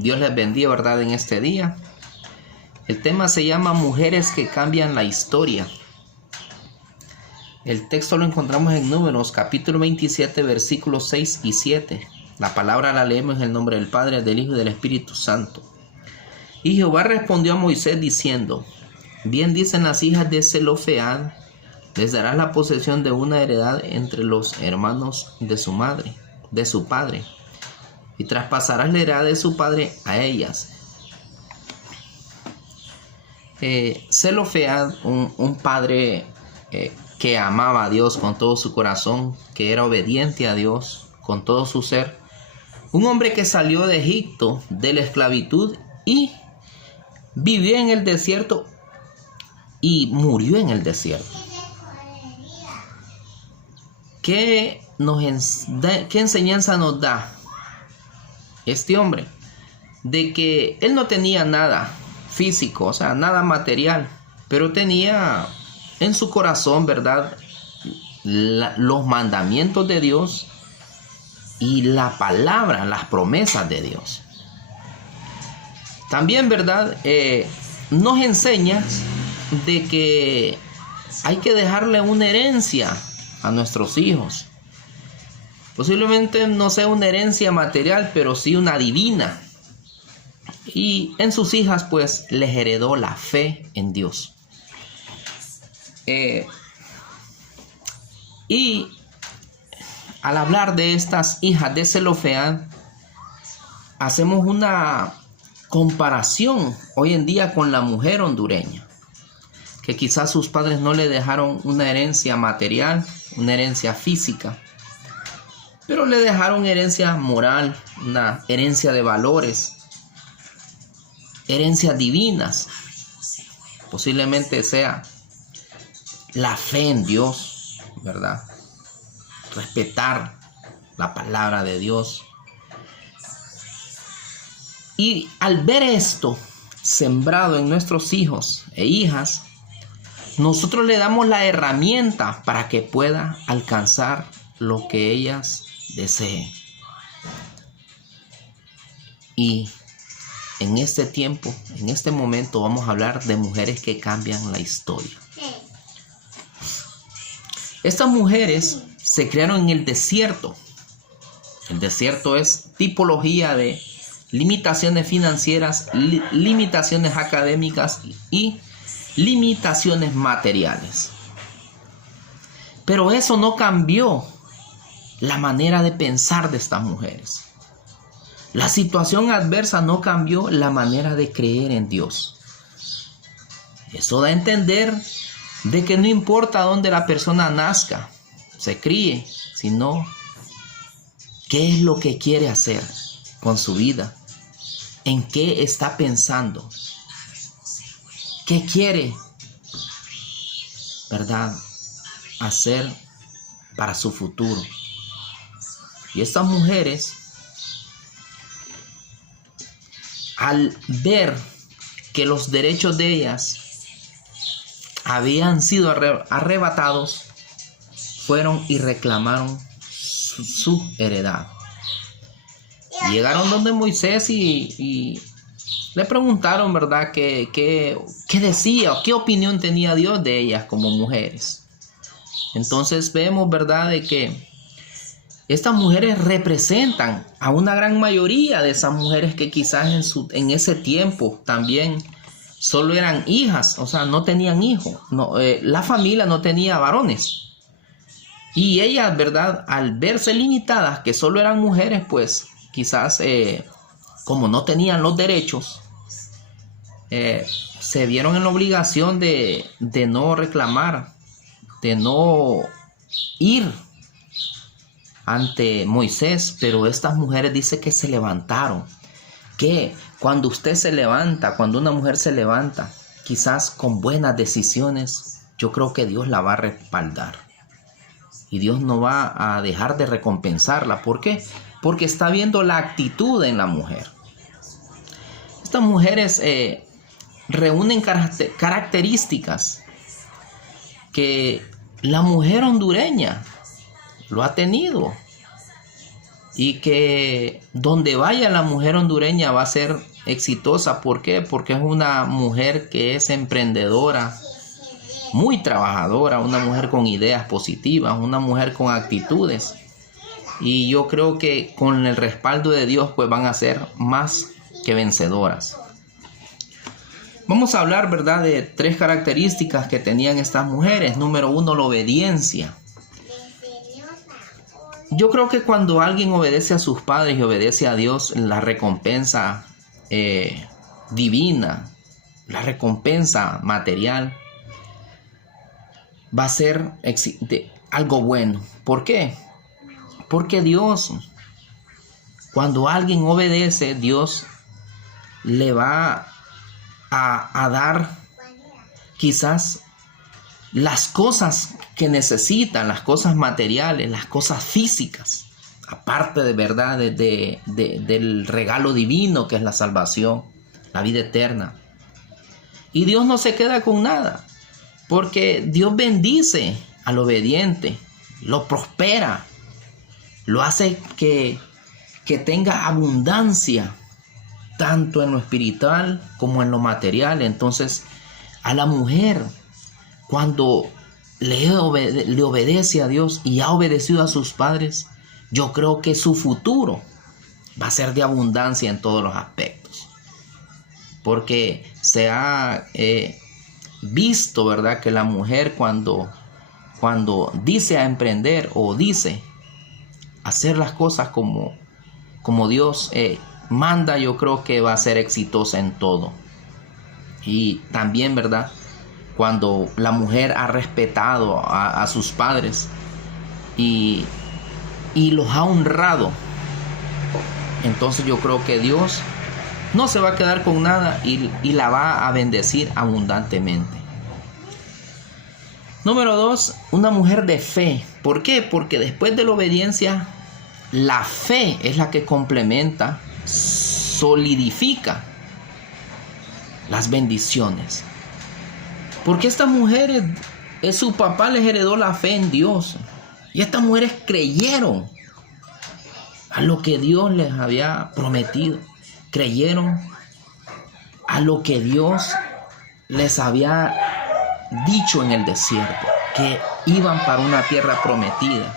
Dios les bendiga, ¿verdad? En este día. El tema se llama Mujeres que cambian la historia. El texto lo encontramos en Números, capítulo 27, versículos 6 y 7. La palabra la leemos en el nombre del Padre, del Hijo y del Espíritu Santo. Y Jehová respondió a Moisés diciendo: Bien dicen las hijas de Zelofead, les darás la posesión de una heredad entre los hermanos de su madre, de su padre, y traspasarás la heredad de su padre a ellas. Zelofead, un padre que amaba a Dios con todo su corazón, que era obediente a Dios con todo su ser, un hombre que salió de Egipto, de la esclavitud, y vivió en el desierto y murió en el desierto. ¿Qué enseñanza nos da este hombre? De que él no tenía nada físico, o sea, nada material, pero tenía en su corazón, ¿verdad?, los mandamientos de Dios y la palabra, las promesas de Dios. También, ¿verdad?, nos enseña de que hay que dejarle una herencia a nuestros hijos. Posiblemente no sea una herencia material, pero sí una divina. Y en sus hijas, pues, les heredó la fe en Dios. Y al hablar de estas hijas de Zelofead, hacemos una comparación hoy en día con la mujer hondureña, que quizás sus padres no le dejaron una herencia material, una herencia física, pero le dejaron herencia moral, una herencia de valores, herencias divinas. Posiblemente sea la fe en Dios, ¿verdad? Respetar la palabra de Dios. Y al ver esto sembrado en nuestros hijos e hijas, nosotros le damos la herramienta para que pueda alcanzar lo que ellas deseen. Y en este tiempo, en este momento, vamos a hablar de mujeres que cambian la historia. Estas mujeres se crearon en el desierto. El desierto es tipología de limitaciones financieras, limitaciones académicas y limitaciones materiales. Pero eso no cambió la manera de pensar de estas mujeres. La situación adversa no cambió la manera de creer en Dios. Eso da a entender de que no importa dónde la persona nazca, se críe, sino qué es lo que quiere hacer con su vida, en qué está pensando, qué quiere, ¿verdad?, hacer para su futuro. Y estas mujeres, al ver que los derechos de ellas habían sido arrebatados, fueron y reclamaron su heredad. Llegaron donde Moisés y le preguntaron, ¿verdad?, qué decía o qué opinión tenía Dios de ellas como mujeres. Entonces vemos, ¿verdad?, de que estas mujeres representan a una gran mayoría de esas mujeres que quizás en ese tiempo también solo eran hijas, o sea, no tenían hijos. La familia no tenía varones. Y ellas, ¿verdad?, al verse limitadas, que solo eran mujeres, pues quizás como no tenían los derechos, se vieron en la obligación de no reclamar, de no ir ante Moisés. Pero estas mujeres dice que se levantaron, que cuando usted se levanta, cuando una mujer se levanta, quizás con buenas decisiones, yo creo que Dios la va a respaldar. Y Dios no va a dejar de recompensarla. ¿Por qué? Porque está viendo la actitud en la mujer. Estas mujeres reúnen características que la mujer hondureña lo ha tenido. y que donde vaya la mujer hondureña va a ser exitosa. ¿Por qué? Porque es una mujer que es emprendedora, muy trabajadora, una mujer con ideas positivas, una mujer con actitudes. Y yo creo que con el respaldo de Dios pues van a ser más que vencedoras. Vamos a hablar, ¿verdad?, de 3 características que tenían estas mujeres. Número 1, la obediencia. Yo creo que cuando alguien obedece a sus padres y obedece a Dios, la recompensa divina, la recompensa material, va a ser algo bueno. ¿Por qué? Porque Dios, cuando alguien obedece, Dios le va a dar quizás las cosas que necesitan, las cosas materiales, las cosas físicas, aparte de verdad del regalo divino que es la salvación, la vida eterna. Y Dios no se queda con nada, porque Dios bendice al obediente, lo prospera, lo hace que tenga abundancia, tanto en lo espiritual como en lo material. Entonces, a la mujer, cuando le obedece a Dios y ha obedecido a sus padres, yo creo que su futuro va a ser de abundancia en todos los aspectos. Porque se ha visto, ¿verdad?, que la mujer cuando dice a emprender o dice hacer las cosas como Dios manda, yo creo que va a ser exitosa en todo. Y también, ¿verdad?, cuando la mujer ha respetado a sus padres y los ha honrado, entonces yo creo que Dios no se va a quedar con nada y la va a bendecir abundantemente. Número 2, una mujer de fe. ¿Por qué? Porque después de la obediencia, la fe es la que complementa, solidifica las bendiciones. Porque estas mujeres, su papá les heredó la fe en Dios. Y estas mujeres creyeron a lo que Dios les había prometido. Creyeron a lo que Dios les había dicho en el desierto, que iban para una tierra prometida.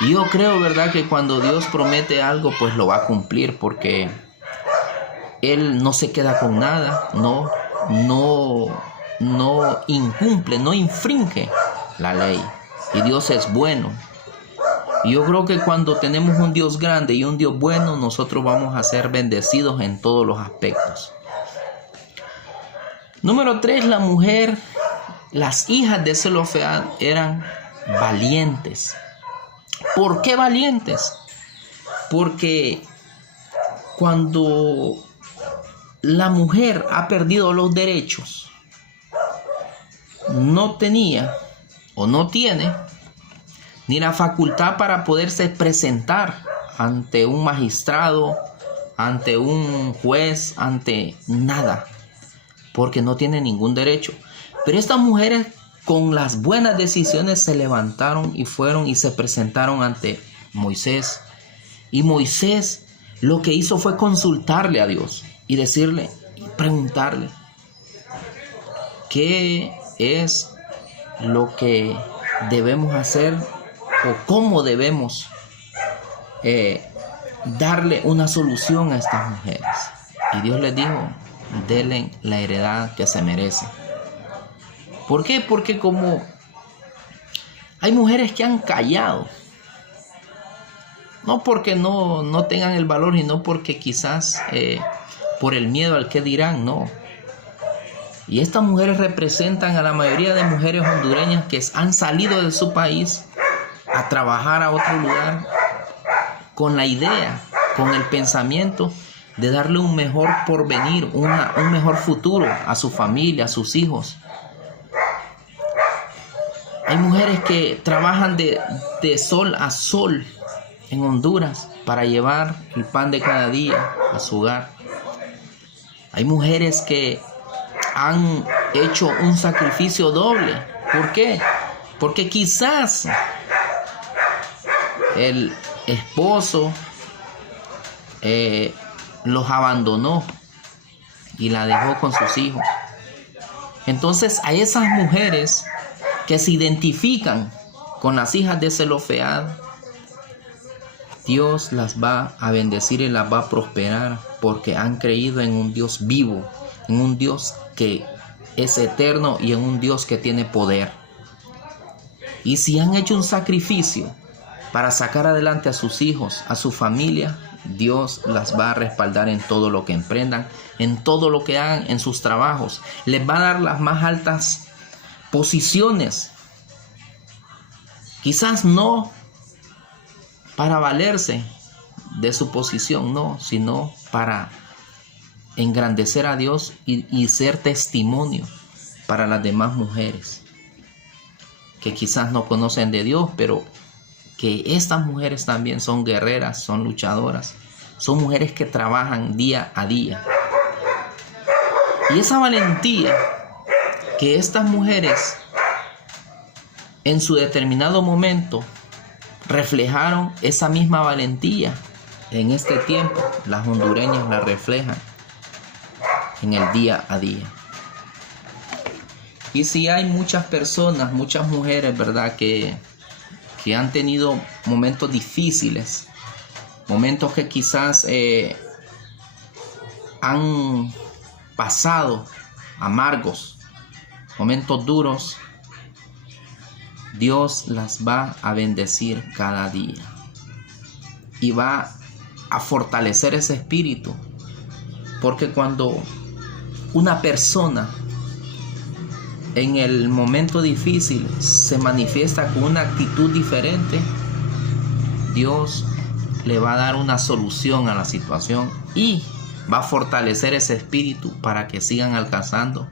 Y yo creo, ¿verdad?, que cuando Dios promete algo, pues lo va a cumplir, porque Él no se queda con nada, no incumple, no infringe la ley. Y Dios es bueno. Y yo creo que cuando tenemos un Dios grande y un Dios bueno, nosotros vamos a ser bendecidos en todos los aspectos. Número 3, la mujer, las hijas de Zelofehad eran valientes. ¿Por qué valientes? Porque cuando la mujer ha perdido los derechos, no tenía o no tiene ni la facultad para poderse presentar ante un magistrado, ante un juez, ante nada, porque no tiene ningún derecho. Pero estas mujeres, con las buenas decisiones, se levantaron y fueron y se presentaron ante Moisés. Y Moisés lo que hizo fue consultarle a Dios y decirle, preguntarle, ¿qué es lo que debemos hacer o cómo debemos darle una solución a estas mujeres? Y Dios les dijo, denle la heredad que se merece. ¿Por qué? Porque como hay mujeres que han callado, no porque no tengan el valor, y no porque quizás por el miedo al que dirán, no. Y estas mujeres representan a la mayoría de mujeres hondureñas que han salido de su país a trabajar a otro lugar con la idea, con el pensamiento de darle un mejor porvenir, un mejor futuro a su familia, a sus hijos. Hay mujeres que trabajan de sol a sol en Honduras para llevar el pan de cada día a su hogar. Hay mujeres que han hecho un sacrificio doble. ¿Por qué? Porque quizás el esposo los abandonó y la dejó con sus hijos. Entonces a esas mujeres que se identifican con las hijas de Zelofead, Dios las va a bendecir y las va a prosperar porque han creído en un Dios vivo, en un Dios que es eterno y en un Dios que tiene poder. Y si han hecho un sacrificio para sacar adelante a sus hijos, a su familia, Dios las va a respaldar en todo lo que emprendan, en todo lo que hagan, en sus trabajos. Les va a dar las más altas posiciones. Quizás no para valerse de su posición, no, sino para engrandecer a Dios y ser testimonio para las demás mujeres que quizás no conocen de Dios, pero que estas mujeres también son guerreras, son luchadoras, son mujeres que trabajan día a día. Y esa valentía que estas mujeres en su determinado momento reflejaron, esa misma valentía en este tiempo las hondureñas la reflejan en el día a día. Y si hay muchas personas, muchas mujeres, ¿verdad?, que han tenido momentos difíciles, momentos que quizás han pasado amargos, momentos duros, Dios las va a bendecir cada día y va a fortalecer ese espíritu, porque cuando una persona en el momento difícil se manifiesta con una actitud diferente, Dios le va a dar una solución a la situación y va a fortalecer ese espíritu para que sigan alcanzando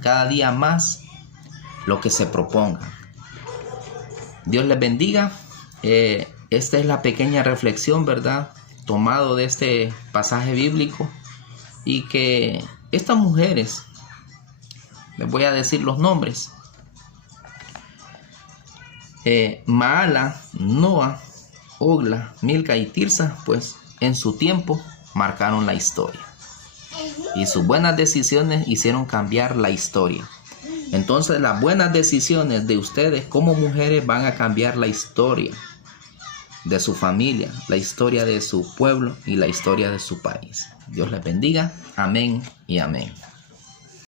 cada día más lo que se propongan. Dios les bendiga. Esta es la pequeña reflexión, ¿verdad?, tomado de este pasaje bíblico, y que estas mujeres, les voy a decir los nombres: Maala, Noa, Ogla, Milca y Tirsa, pues en su tiempo marcaron la historia. Y sus buenas decisiones hicieron cambiar la historia. Entonces las buenas decisiones de ustedes como mujeres van a cambiar la historia de su familia, la historia de su pueblo y la historia de su país. Dios les bendiga. Amén y amén.